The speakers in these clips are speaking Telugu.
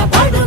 da barda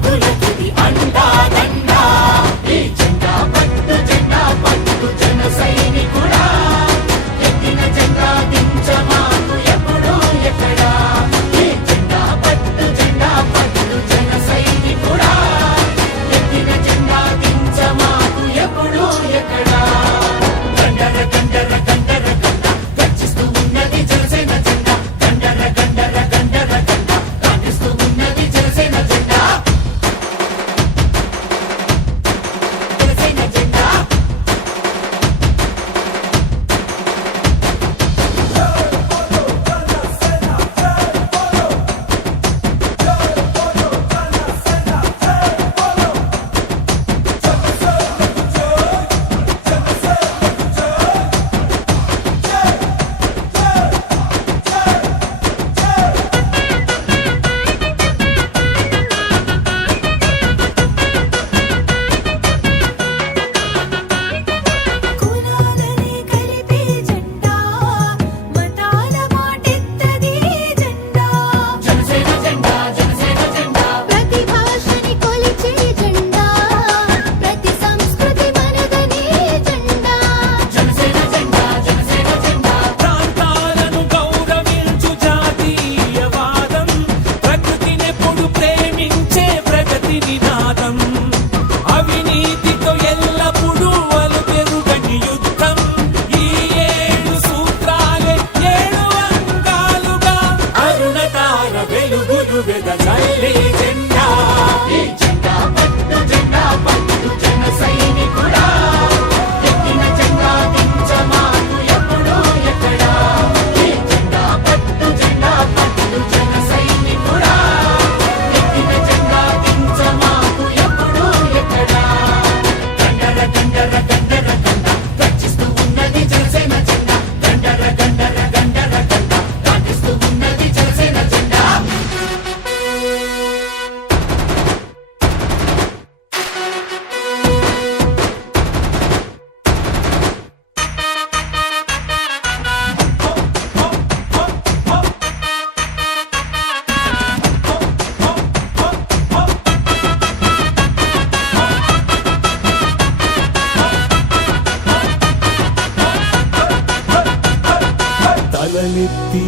తలలెత్తి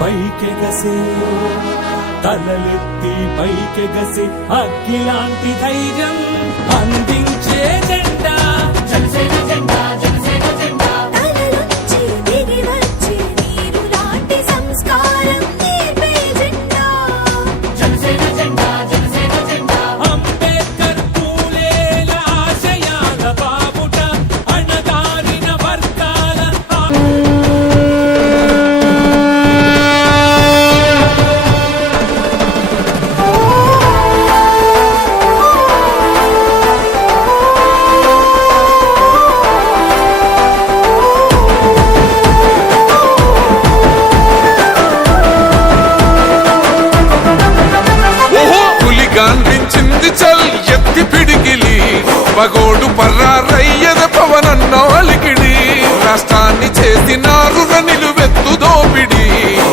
పైకెగసే తలలెత్తి పైకెగసి అగ్గిలాంటి ధైర్యం అందించే జెండా జెండా. ఎమగోడు పర్రారయ్యద నాలికిడి రాష్ట్రాన్ని చేసినారు నిలువెత్తు దోపిడి.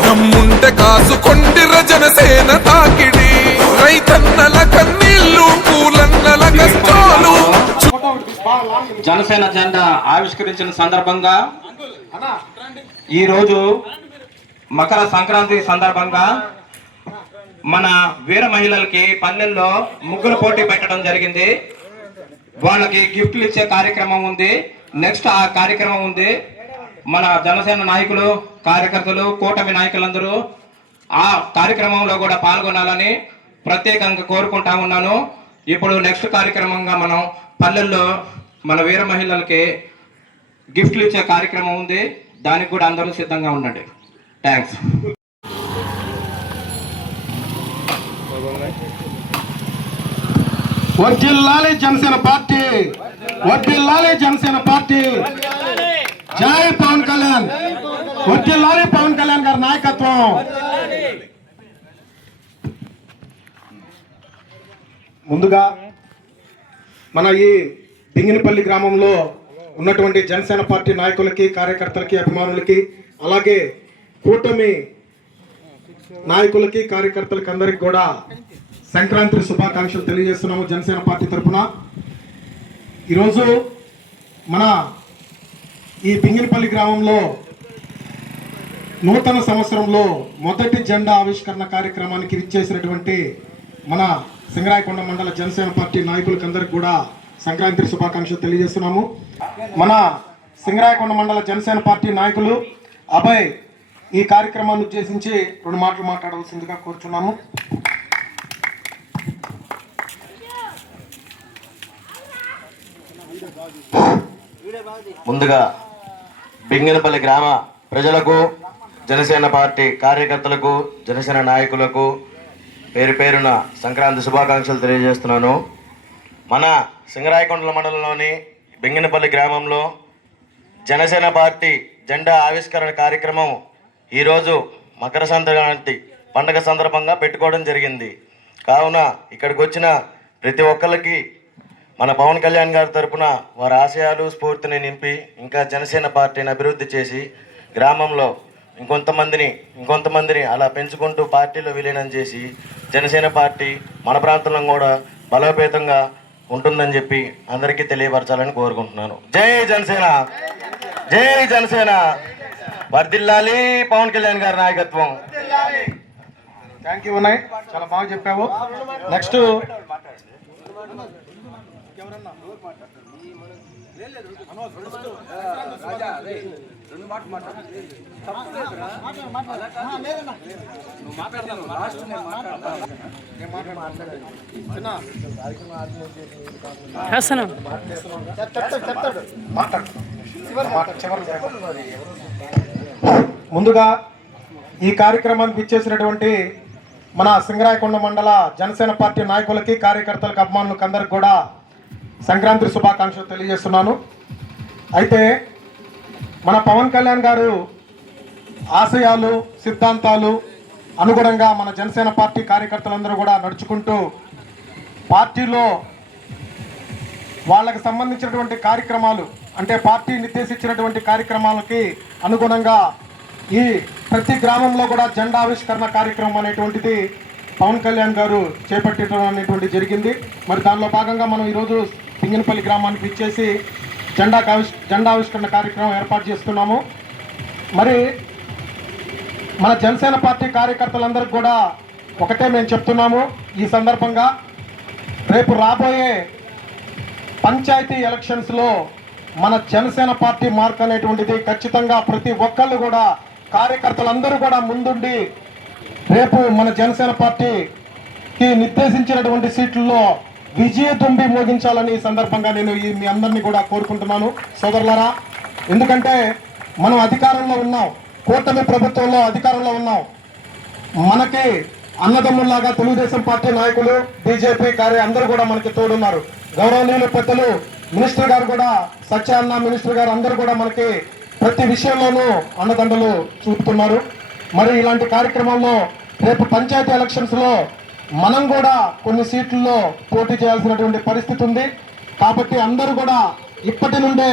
నమ్ముంటే కాసుకొండిర జనసేన తాకిడి. రైతన్నల కన్నీళ్ళు పూలన్నల కష్టాలు. జనసేన జెండా ఆవిష్కరించిన సందర్భంగా ఈరోజు మకర సంక్రాంతి సందర్భంగా మన వీర మహిళలకి పల్లెల్లో ముగ్గులు పోటీ పెట్టడం జరిగింది. వాళ్ళకి గిఫ్ట్లు ఇచ్చే కార్యక్రమం ఉంది. నెక్స్ట్ ఆ కార్యక్రమం ఉంది. మన జనసేన నాయకులు కార్యకర్తలు కూటమి నాయకులందరూ ఆ కార్యక్రమంలో కూడా పాల్గొనాలని ప్రత్యేకంగా కోరుకుంటా ఉన్నాను. ఇప్పుడు నెక్స్ట్ కార్యక్రమంగా మనం పల్లెల్లో మన వీర మహిళలకి గిఫ్ట్లు ఇచ్చే కార్యక్రమం ఉంది. దానికి కూడా అందరూ సిద్ధంగా ఉండండి. థ్యాంక్స్ వర్ధిల్లాలి జనసేన పార్టీ వర్ధిల్లాలి జనసేన పార్టీ. జై పవన్ కళ్యాణ్. వర్ధిల్లాలి పవన్ కళ్యాణ్ గారి నాయకత్వం. ముందుగా మన ఈ దింగినపల్లి గ్రామంలో ఉన్నటువంటి జనసేన పార్టీ నాయకులకి కార్యకర్తలకి అభిమానులకి అలాగే కూటమి నాయకులకి కార్యకర్తలకి అందరికి కూడా సంక్రాంతి శుభాకాంక్షలు తెలియజేస్తున్నాము జనసేన పార్టీ తరఫున. ఈరోజు మన ఈ పింగినపల్లి గ్రామంలో నూతన సంవత్సరంలో మొదటి జెండా ఆవిష్కరణ కార్యక్రమానికి ఇచ్చేసినటువంటి మన సింగరాయకొండ మండల జనసేన పార్టీ నాయకులకి అందరికి కూడా సంక్రాంతి శుభాకాంక్షలు తెలియజేస్తున్నాము. మన సింగరాయకొండ మండల జనసేన పార్టీ నాయకులు అభయ్ ఈ కార్యక్రమాన్ని ఉద్దేశించి రెండు మాటలు మాట్లాడవలసిందిగా కోరుచున్నాము. ముందుగా బింగినపల్లి గ్రామ ప్రజలకు జనసేన పార్టీ కార్యకర్తలకు జనసేన నాయకులకు పేరు పేరున సంక్రాంతి శుభాకాంక్షలు తెలియజేస్తున్నాను. మన సింగరాయకొండల మండలంలోని బింగినపల్లి గ్రామంలో జనసేన పార్టీ జెండా ఆవిష్కరణ కార్యక్రమం ఈరోజు మకర సంక్రాంతి పండగ సందర్భంగా పెట్టుకోవడం జరిగింది. కావున ఇక్కడికి వచ్చిన ప్రతి ఒక్కరికి మన పవన్ కళ్యాణ్ గారి తరపున వారి ఆశయాలు స్ఫూర్తిని నింపి ఇంకా జనసేన పార్టీని అభివృద్ధి చేసి గ్రామంలో ఇంకొంతమందిని ఇంకొంతమందిని అలా పెంచుకుంటూ పార్టీలో విలీనం చేసి జనసేన పార్టీ మన ప్రాంతంలో కూడా బలోపేతంగా ఉంటుందని చెప్పి అందరికీ తెలియపరచాలని కోరుకుంటున్నాను. జై జనసేన! జై జనసేన! వర్దిల్లాలి పవన్ కళ్యాణ్ గారి నాయకత్వం. థ్యాంక్ యూ ఉన్నాయి చాలా బాగా చెప్పావు. నెక్స్ట్ ముందుగా ఈ కార్యక్రమానికి ఇచ్చేసినటువంటి మన సింగరాయకొండ మండల జనసేన పార్టీ నాయకులకి కార్యకర్తలకు అభిమానులకు అందరికి కూడా సంక్రాంతి శుభాకాంక్షలు తెలియజేస్తున్నాను. అయితే మన పవన్ కళ్యాణ్ గారు ఆశయాలు సిద్ధాంతాలు అనుగుణంగా మన జనసేన పార్టీ కార్యకర్తలందరూ కూడా నడుచుకుంటూ పార్టీలో వాళ్ళకి సంబంధించినటువంటి కార్యక్రమాలు అంటే పార్టీ నిర్దేశించినటువంటి కార్యక్రమాలకి అనుగుణంగా ఈ ప్రతి గ్రామంలో కూడా జెండా ఆవిష్కరణ కార్యక్రమం అనేటువంటిది పవన్ కళ్యాణ్ గారు చేపట్టడం అనేటువంటి జరిగింది. మరి దానిలో భాగంగా మనం ఈరోజు పింగినపల్లి గ్రామానికి ఇచ్చేసి జెండా ఆవిష్ జెండా ఆవిష్కరణ కార్యక్రమం ఏర్పాటు చేస్తున్నాము. మరి మన జనసేన పార్టీ కార్యకర్తలందరికీ కూడా ఒకటే మేము చెప్తున్నాము. ఈ సందర్భంగా రేపు రాబోయే పంచాయతీ ఎలక్షన్స్లో మన జనసేన పార్టీ మార్క్ అనేటువంటిది ఖచ్చితంగా ప్రతి ఒక్కళ్ళు కూడా కార్యకర్తలందరూ కూడా ముందుండి రేపు మన జనసేన పార్టీకి నిర్దేశించినటువంటి సీట్లలో విజయ దుంబి మోగించాలని ఈ సందర్భంగా నేను ఈ మీ అందరినీ కూడా కోరుకుంటున్నాను. సోదరులారా ఎందుకంటే మనం అధికారంలో ఉన్నాం. కూటమి ప్రభుత్వంలో అధికారంలో ఉన్నాం. మనకి అన్నదమ్ముల్లాగా తెలుగుదేశం పార్టీ నాయకులు బీజేపీ కార్య అందరూ కూడా మనకి తోడున్నారు. గౌరవనీయులు పెద్దలు మినిస్టర్ గారు కూడా సత్యాన్న మినిస్టర్ గారు అందరూ కూడా మనకి ప్రతి విషయంలోనూ అన్నదండలు చూపుతున్నారు. మరి ఇలాంటి కార్యక్రమంలో రేపు పంచాయతీ ఎలక్షన్స్లో మనం కూడా కొన్ని సీట్లలో పోటీ చేయాల్సినటువంటి పరిస్థితి ఉంది. కాబట్టి అందరూ కూడా ఇప్పటి నుండే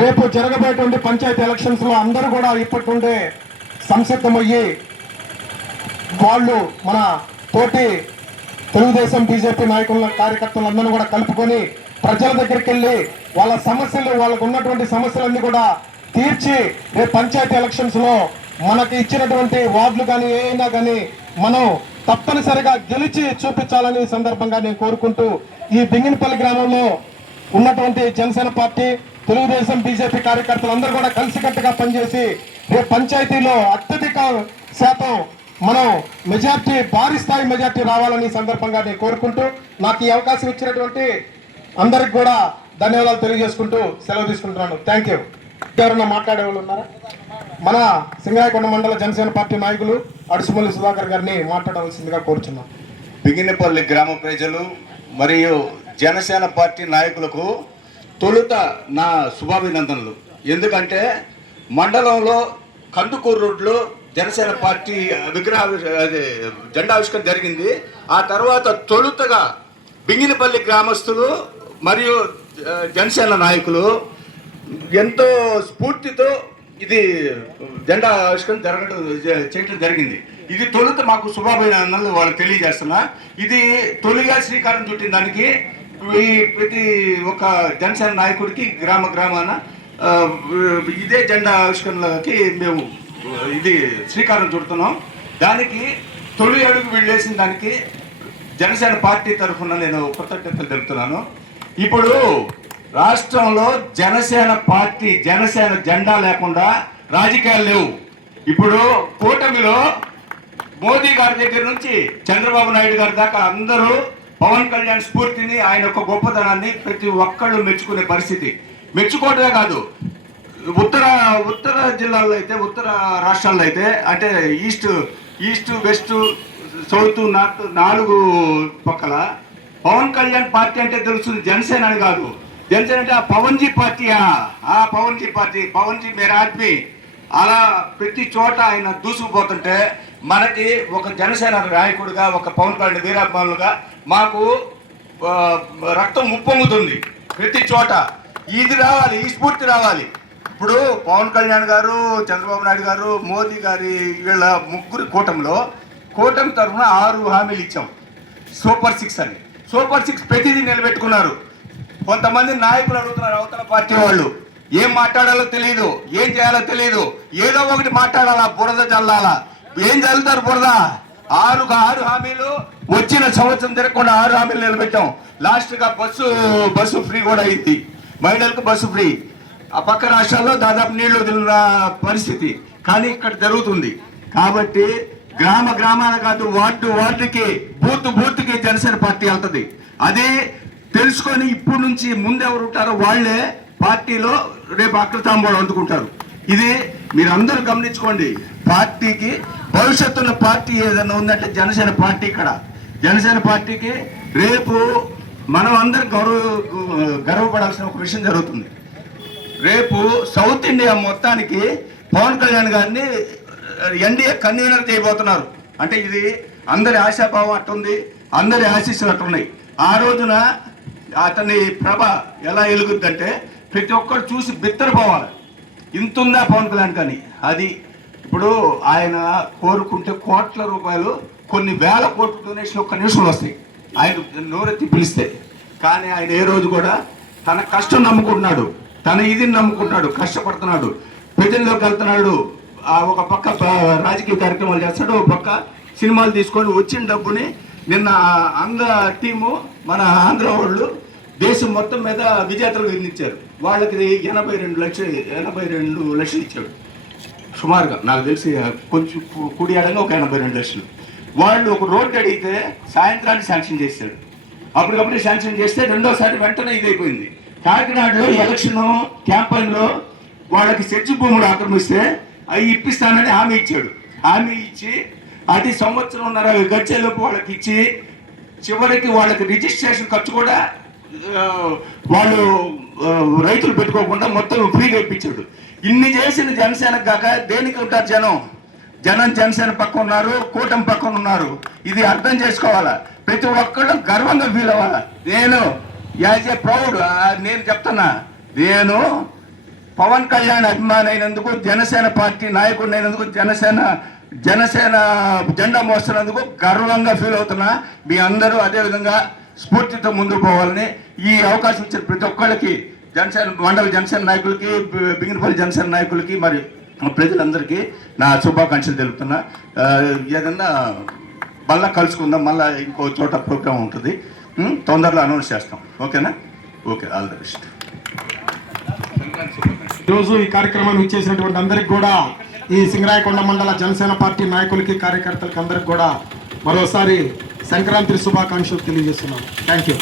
రేపు జరగబోయేటువంటి పంచాయతీ ఎలక్షన్స్లో అందరూ కూడా ఇప్పటి నుండే సంసిద్ధమయ్యి వాళ్ళు మన తోటి తెలుగుదేశం బీజేపీ నాయకుల కార్యకర్తలందరూ కూడా కలుపుకొని ప్రజల దగ్గరికి వెళ్ళి వాళ్ళ సమస్యలు వాళ్ళకు ఉన్నటువంటి సమస్యలన్నీ కూడా తీర్చి రేపు పంచాయతీ ఎలక్షన్స్లో మనకి ఇచ్చినటువంటి వార్డులు కానీ ఏ అయినా కానీ మనం తప్పనిసరిగా గెలిచి చూపించాలని ఈ సందర్భంగా నేను కోరుకుంటూ ఈ బింగినపల్లి గ్రామంలో ఉన్నటువంటి జనసేన పార్టీ తెలుగుదేశం బీజేపీ కార్యకర్తలు అందరూ కూడా కలిసికట్టుగా పనిచేసి రేపు పంచాయతీలో అత్యధిక శాతం మనం మెజార్టీ భారీ స్థాయి మెజార్టీ రావాలని సందర్భంగా నేను కోరుకుంటూ నాకు ఈ అవకాశం ఇచ్చినటువంటి అందరికి కూడా ధన్యవాదాలు తెలియజేసుకుంటూ సెలవు తీసుకుంటున్నాను. థ్యాంక్ యూ ఎవరన్నా మాట్లాడే వాళ్ళు ఉన్నారా? మన సింగరాయకొండ మండల జనసేన పార్టీ నాయకులు అడుసుమల్లి సుధాకర్ గారిని మాట్లాడవలసిందిగా కోరుచున్నాం. బిగినపల్లి గ్రామ ప్రజలు మరియు జనసేన పార్టీ నాయకులకు తొలుత నా శుభాభినందనలు. ఎందుకంటే మండలంలో కందుకూరు రోడ్లో జనసేన పార్టీ విగ్రహ అదే జెండావిష్కరణ జరిగింది. ఆ తర్వాత తొలుతగా బింగినపల్లి గ్రామస్తులు మరియు జనసేన నాయకులు ఎంతో స్ఫూర్తితో ఇది జెండా ఆవిష్కరణ జరగడం చేయటం చేయడం జరిగింది. ఇది తొలుత మాకు శుభాభినందనలు వాళ్ళు తెలియజేస్తున్నా. ఇది తొలిగా శ్రీకారం చుట్టిన దానికి ఈ ప్రతి ఒక జనసేన నాయకుడికి గ్రామ గ్రామాన ఇదే జెండా ఆవిష్కరణలకి మేము ఇది శ్రీకారం చుడుతున్నాం. దానికి తొలి అడుగు వెళ్ళేసిన దానికి జనసేన పార్టీ తరఫున నేను కృతజ్ఞతలు తెలుపుతున్నాను. ఇప్పుడు రాష్ట్రంలో జనసేన పార్టీ జనసేన జెండా లేకుండా రాజకీయాలు లేవు. ఇప్పుడు కూటమిలో మోదీ గారి దగ్గర నుంచి చంద్రబాబు నాయుడు గారి దాకా అందరూ పవన్ కళ్యాణ్ స్ఫూర్తిని ఆయన యొక్క గొప్పతనాన్ని ప్రతి ఒక్కళ్ళు మెచ్చుకునే పరిస్థితి. మెచ్చుకోవడమే కాదు ఉత్తర ఉత్తర జిల్లాల్లో అయితే ఉత్తర రాష్ట్రాల్లో అయితే అంటే east east west south north నాలుగు పక్కల పవన్ కళ్యాణ్ పార్టీ అంటే తెలుస్తుంది జనసేన అని కాదు. తెలిసినట్టు ఆ పవన్ జీ పార్టీయా ఆ పవన్ జీ పార్టీ పవన్ జీ మేరా ఆద్మీ అలా ప్రతి చోట ఆయన దూసుకుపోతుంటే మనకి ఒక జనసేన నాయకుడిగా ఒక పవన్ కళ్యాణ్ వీరాభిమానులుగా మాకు రక్తం ముప్పొంగుతుంది ప్రతి చోట. ఇది రావాలి ఈ స్ఫూర్తి రావాలి. ఇప్పుడు పవన్ కళ్యాణ్ గారు చంద్రబాబు నాయుడు గారు మోదీ గారి వీళ్ళ ముగ్గురు కూటమిలో కూటమి తరఫున ఆరు హామీలు ఇచ్చాం. సూపర్ సిక్స్ అని. సూపర్ సిక్స్ ప్రతిదీ నిలబెట్టుకున్నారు. కొంతమంది నాయకులు అడుగుతున్నారు అవతల పార్టీ వాళ్ళు. ఏం మాట్లాడాలో తెలియదు ఏం చేయాలో తెలియదు ఏదో ఒకటి మాట్లాడాలా బురద చల్లాలా ఏం చల్లుతారు బురద? ఆరు ఆరు హామీలు వచ్చిన సంవత్సరం తిరగకుండా ఆరు హామీలు నిలబెట్టాం. లాస్ట్గా బస్సు బస్సు ఫ్రీ కూడా అయింది. మహిళలకు బస్సు ఫ్రీ. ఆ పక్క రాష్ట్రాల్లో దాదాపు నీళ్ళు వదిలిన పరిస్థితి. కానీ ఇక్కడ జరుగుతుంది. కాబట్టి గ్రామ గ్రామాల కాదు వార్డు వార్డుకి బూత్ బూత్కి జనసేన పార్టీ వెళ్తుంది. అది తెలుసుకొని ఇప్పుడు నుంచి ముందెవరు ఉంటారో వాళ్ళే పార్టీలో రేపు అక్రతాంబోళం అందుకుంటారు. ఇది మీరందరూ గమనించుకోండి. పార్టీకి భవిష్యత్తున్న పార్టీ ఏదైనా ఉందంటే జనసేన పార్టీ ఇక్కడ. జనసేన పార్టీకి రేపు మనం అందరం గౌరవ గర్వపడాల్సిన ఒక విషయం జరుగుతుంది. రేపు సౌత్ ఇండియా మొత్తానికి పవన్ కళ్యాణ్ గారిని ఎన్డీఏ కన్వీనర్ చేయబోతున్నారు. అంటే ఇది అందరి ఆశాభావం అట్టుంది అందరి ఆశీస్సులు అట్టున్నాయి ఆ రోజున అతని ప్రభ ఎలా ఎలుగుద్దంటే ప్రతి ఒక్కరు చూసి బిత్తరపోవాలి. ఇంత ఉందా పవన్ కళ్యాణ్ కానీ? అది ఇప్పుడు ఆయన కోరుకుంటే కోట్ల రూపాయలు కొన్ని వేల కోట్ల డొనేషన్ ఒక్క నిమిషంలో వస్తాయి. ఆయన నోరెత్తి పిలిస్తే. కానీ ఆయన ఏ రోజు కూడా తన కష్టం నమ్ముకుంటున్నాడు. తన ఇది నమ్ముకుంటున్నాడు కష్టపడుతున్నాడు. ప్రజల్లోకి వెళ్తున్నాడు. ఒక పక్క రాజకీయ కార్యక్రమాలు చేస్తాడు. ఒక పక్క సినిమాలు తీసుకొని వచ్చిన డబ్బుని నిన్న ఆంధ్ర టీము మన ఆంధ్ర వాళ్ళు దేశం మొత్తం మీద విజేతలు ఇచ్చారు వాళ్ళకి ఎనభై రెండు లక్షలు ఎనభై రెండు లక్షలు ఇచ్చాడు. సుమారుగా నాకు తెలిసి కొంచెం కుడి అడంగా ఒక ఎనభై రెండు లక్షలు. వాళ్ళు ఒక రోడ్డు అడిగితే సాయంత్రానికి శాంక్షన్ చేశాడు. అప్పటికప్పుడు శాంక్షన్ చేస్తే రెండోసారి వెంటనే ఇది అయిపోయింది కాకినాడలో ఎలక్షన్ క్యాంపెయిన్లో వాళ్ళకి చర్చి భూములు ఆక్రమిస్తే అవి ఇప్పిస్తానని హామీ ఇచ్చాడు. హామీ ఇచ్చి అది సంవత్సరంన్నర గడిచేలోపు వాళ్ళకి ఇచ్చి చివరికి వాళ్ళకి రిజిస్ట్రేషన్ ఖర్చు కూడా వాళ్ళు రైతులు పెట్టుకోకుండా మొత్తం ఫ్రీగా ఇప్పించాడు. ఇన్ని చేసిన జనసేన కాక దేనికి ఉంటారు జనం? జనం జనసేన పక్క ఉన్నారు కూటమి పక్కన ఉన్నారు. ఇది అర్థం చేసుకోవాలా? ప్రతి ఒక్కళ్ళు గర్వంగా ఫీల్ అవ్వాలా? నేను యాజ్ ఏ ప్రౌడ్ నేను చెప్తున్నా నేను పవన్ కళ్యాణ్ అభిమాని అయినందుకు జనసేన పార్టీ నాయకుడు అయినందుకు జనసేన జనసేన జెండా మోస్తున్నందుకు గర్వంగా ఫీల్ అవుతున్నా. మీ అందరూ అదేవిధంగా స్ఫూర్తితో ముందుకు పోవాలని ఈ అవకాశం ఇచ్చిన ప్రతి ఒక్కళ్ళకి జనసేన మండల జనసేన నాయకులకి బి- బిగినపల్లి జనసేన నాయకులకి మరి ప్రజలందరికీ నా శుభాకాంక్షలు తెలుపుతున్నా. ఏదన్నా మళ్ళా కలుసుకుందాం మళ్ళీ ఇంకో చోట ప్రోగ్రామ్ ఉంటుంది. తొందరలో అనౌన్స్ చేస్తాం. ఓకేనా? Okay all the best. ఈరోజు ఈ కార్యక్రమాన్ని ఇచ్చేసినటువంటి అందరికి కూడా ఈ సింగరాయకొండ మండల జనసేన పార్టీ నాయకులకి కార్యకర్తలకి అందరికి కూడా మరోసారి సంక్రాంతి శుభాకాంక్షలు తెలియజేస్తున్నాను థ్యాంక్ యూ